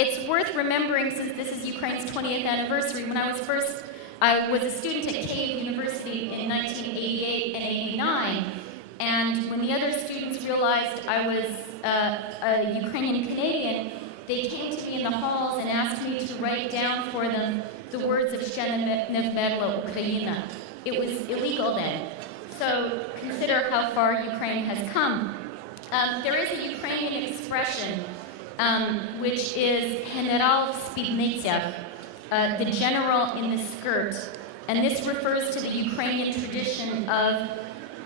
It's worth remembering, since this is Ukraine's 20th anniversary, when I was a student at Kyiv University in 1988 and 89, and when the other students realized I was a Ukrainian Canadian, they came to me in the halls and asked me to write down for them the words of Shena Nevmerla Ukraina. It was illegal then. So consider how far Ukraine has come. There is a Ukrainian expression which is General v spidnicях, the general in the skirt. And this refers to the Ukrainian tradition of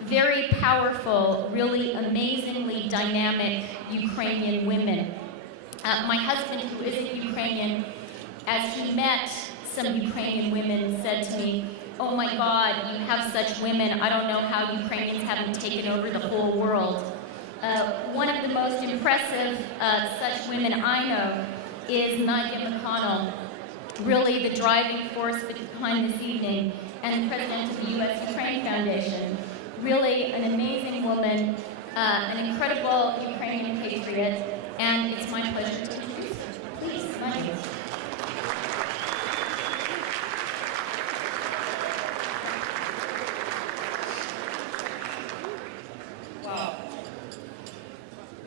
very powerful, really amazingly dynamic Ukrainian women. My husband, who isn't Ukrainian, as he met some Ukrainian women, said to me, "Oh my God, you have such women. I don't know how Ukrainians haven't taken over the whole world." One of the most impressive such women I know is Nadia McConnell, really the driving force behind this evening, and the president of the U.S. Ukraine Foundation. Really an amazing woman, an incredible Ukrainian patriot, and it's my pleasure to introduce her. Please, Nadia. Wow.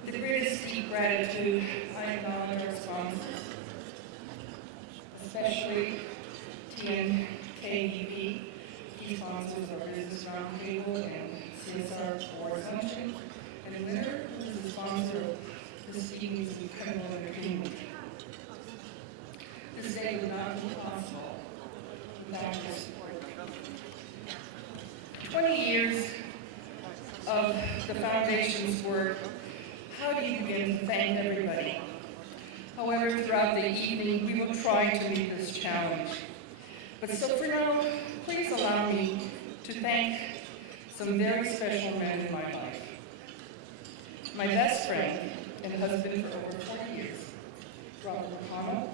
With the greatest deep gratitude, I acknowledge our sponsors, especially TNKEP, key sponsors of Business Roundtable and CSR Awards Luncheon, and Winter, who is the sponsor of this evening's incredible entertainment. This day would not be possible without your support. 20 years of the Foundation's work, how do you begin to thank everybody? However, throughout the evening, we will try to meet this challenge. But so for now, please allow me to thank some very special men in my life. My best friend and husband for over 40 years, Robert McConnell.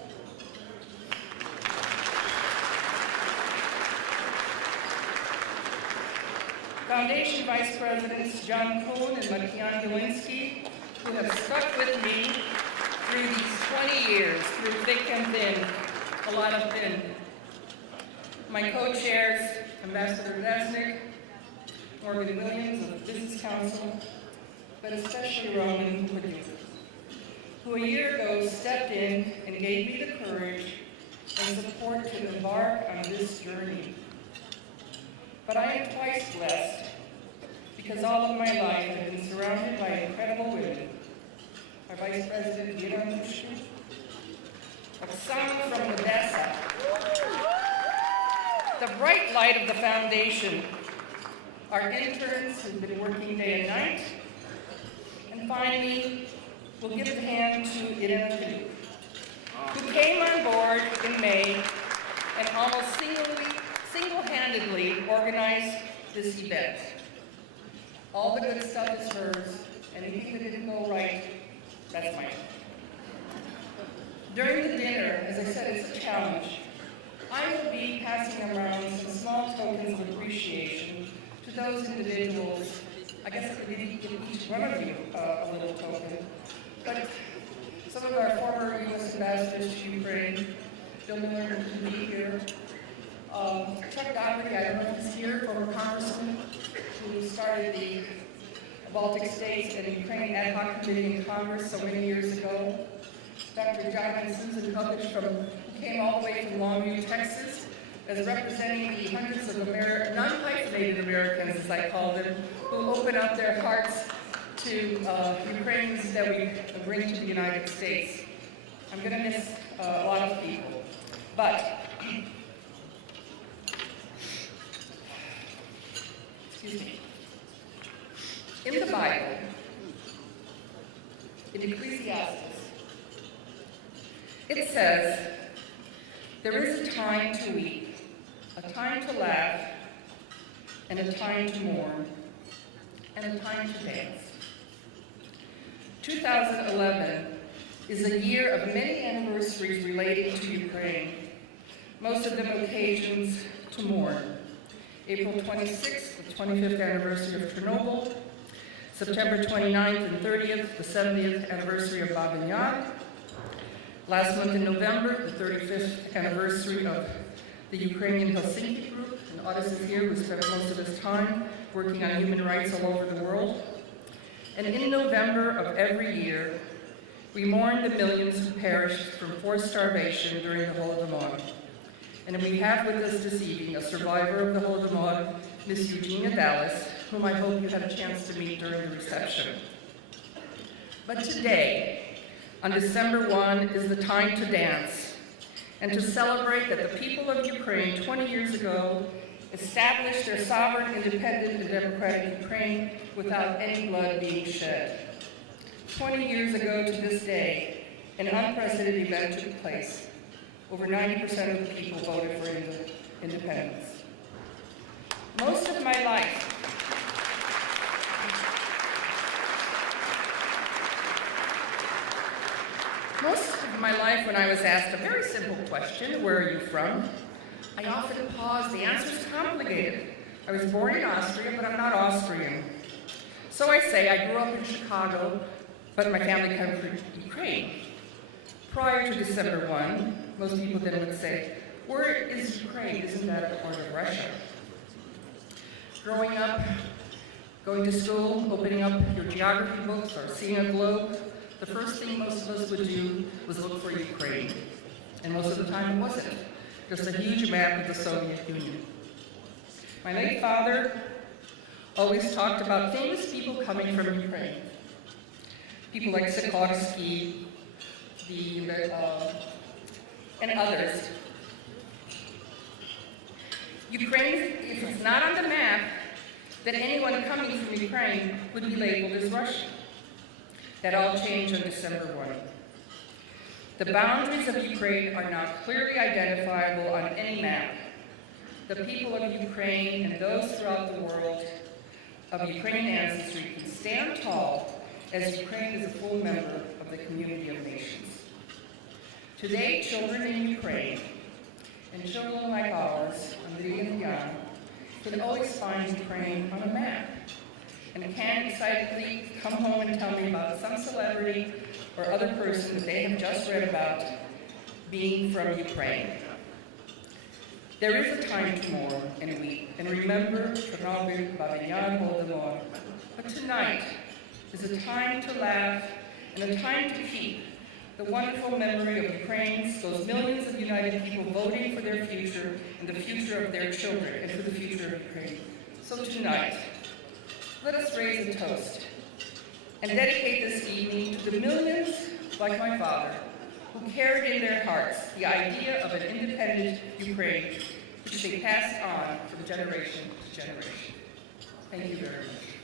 Foundation Vice Presidents John Kuhn and Makian Lewinsky, who have stuck with me through these 20 years, through thick and thin, a lot of thin. My co-chairs, Ambassador Resnick, Morgan Williams of the Business Council, but especially Roman Purdue, who a year ago stepped in and gave me the courage and support to embark on this journey. But I am twice blessed because all of my life I've been surrounded by incredible women. Our Vice President, Gala, Oksana from Odessa, the bright light of the Foundation, our interns who've been working day and night, and finally, we'll give a hand to Irina Purdue, who came on board in May and almost single-handedly organized this event. All the good stuff is hers, and anything that didn't go right, that's mine. During the dinner, as I said, it's a challenge. I will be passing around some small tokens of appreciation to those individuals. I guess I could maybe give each one of you a little token. But some of our former U.S. ambassadors to Ukraine, Bill Miller to be here. Chuck Dougherty, I don't know if he's here, former congressman, who started the Baltic States and the Ukraine Ad Hoc Committee in Congress so many years ago. Dr. John and Susan Kukic, who came all the way from Longview, Texas, as representing the hundreds of non-hyphenated Americans, as I call them, who open up their hearts to Ukrainians that we bring to the United States. I'm going to miss a lot of people, but excuse me. In the Bible, in Ecclesiastes, it says, there is a time to weep, a time to laugh, and a time to mourn, and a time to dance. 2011 is a year of many anniversaries relating to Ukraine, most of them occasions to mourn. April 26th, the 25th anniversary of Chernobyl, September 29th and 30th, the 70th anniversary of Babin Yar, Last month in November, the 35th anniversary of the Ukrainian Helsinki group, and Otis is here, who spent most of his time working on human rights all over the world. And in November of every year, we mourn the millions who perished from forced starvation during the Holodomor. And we have with us this evening a survivor of the Holodomor, Miss Eugenia Dallas, whom I hope you had a chance to meet during the reception. But today, on December 1, is the time to dance and to celebrate that the people of Ukraine 20 years ago established their sovereign, independent, and democratic Ukraine without any blood being shed. 20 years ago to this day, an unprecedented event took place. Over 90% of the people voted for independence. Most of my life, when I was asked a very simple question, where are you from? I often paused. The answer is complicated. I was born in Austria, but I'm not Austrian. So I say I grew up in Chicago, but my family comes from Ukraine. Prior to December 1, most people then would say, where is Ukraine? Isn't that a part of Russia? Growing up, going to school, opening up your geography books or seeing a globe, the first thing most of us would do was look for Ukraine. And most of the time it wasn't. Just a huge map of the Soviet Union. My late father always talked about famous people coming from Ukraine. People like Sikorsky, and others. Ukraine, if it's not on the map, then anyone coming from Ukraine would be labeled as Russian. That all changed on December 1. The boundaries of Ukraine are now clearly identifiable on any map. The people of Ukraine and those throughout the world of Ukrainian ancestry can stand tall as Ukraine is a full member of the community of nations. Today, children in Ukraine, and children like ours, Nadia and Gala, can always find Ukraine on a map, and can excitedly come home and tell me about some celebrity or other person that they have just read about being from Ukraine. There is a time to mourn and weep and remember Chernobyl, Babyan, Holodomor, but tonight is a time to laugh and a time to keep the wonderful memory of Ukraine's, those millions of united people voting for their future and the future of their children and for the future of Ukraine. So tonight, let us raise a toast and dedicate this evening to the millions, like my father, who carried in their hearts the idea of an independent Ukraine, which they passed on from generation to generation. Thank you very much.